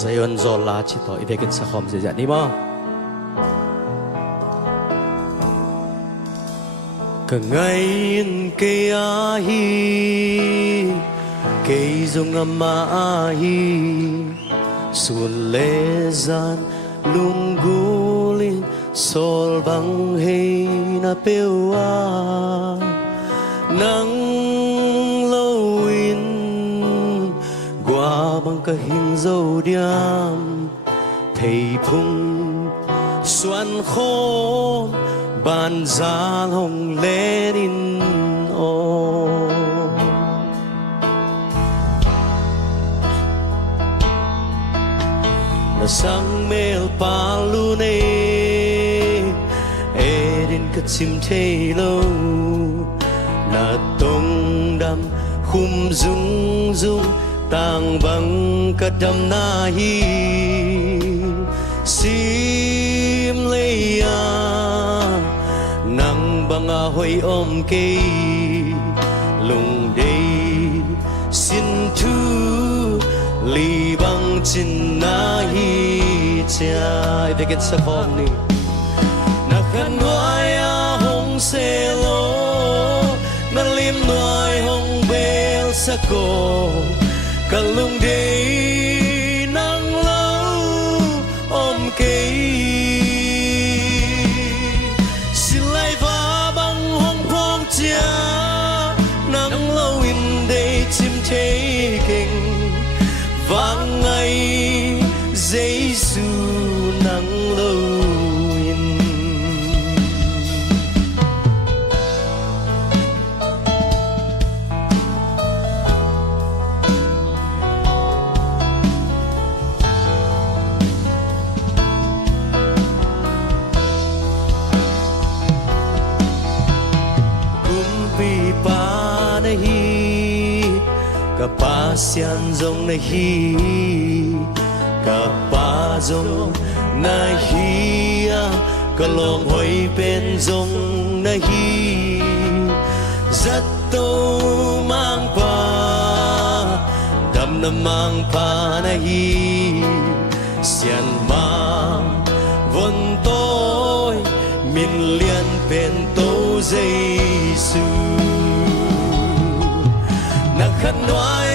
zayon zola chito ivekin sa khom je ni mo ka ngayon kaya hi kay zong amahi sulezan lunggulin sol bang hay na pewa nang lawin qua bằng kahin dâu điam thầy phung xuân khôn bàn giang hồng Lenin ô na sang mel palune edin katsim thelo na tông đam khum dung dung tang bang kadam nahi sim leya nang banga hoi om ke lung dei sin thu li bang chin nahi cha de get sa khom ni na khan noya hong se lo na lim noi hong bel sa ko kalung day nang lâu ôm cây xin lại va băng hong phong chia nang lâu in đây chim thấy kinh vang ngày Giêsu nang lâu in pa na hi kapa sian zong na hi kapa zong na hi kalom hoi pen zong na hi zat to mang pa dam na mang pa na hi sian mang von tôi min liên pen to Giêsu na khăn noai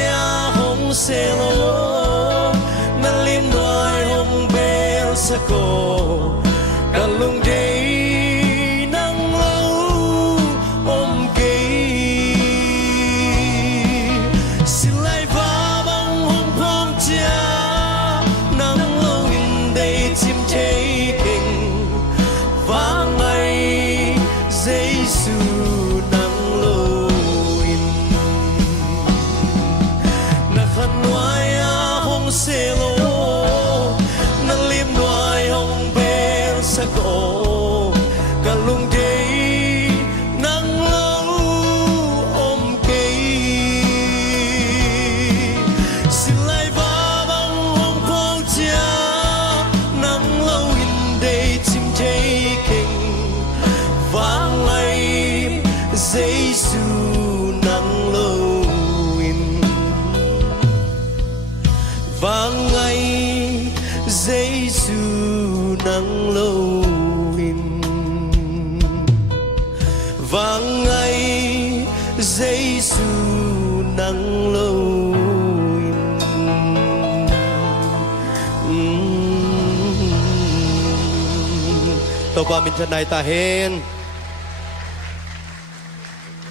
hong se lo na lim noai hong bel sa ko kalung day nang lâu om cây xin lại va băng hong phong chia nang lâu in đây chim thấy kinh vang ngày Giêsu nang lâu in na khan noai hong se lo na lim noai hong bel sa ko kalung day nang lâu om cây xin lại va băng hong phong chia nang lâu in đây chim thấy kinh vang ngày Giêsu nang lâu in vang ngày Giêsu nang lâu in vang ngày Giêsu nang lâu in tàu qua mình chân này ta hên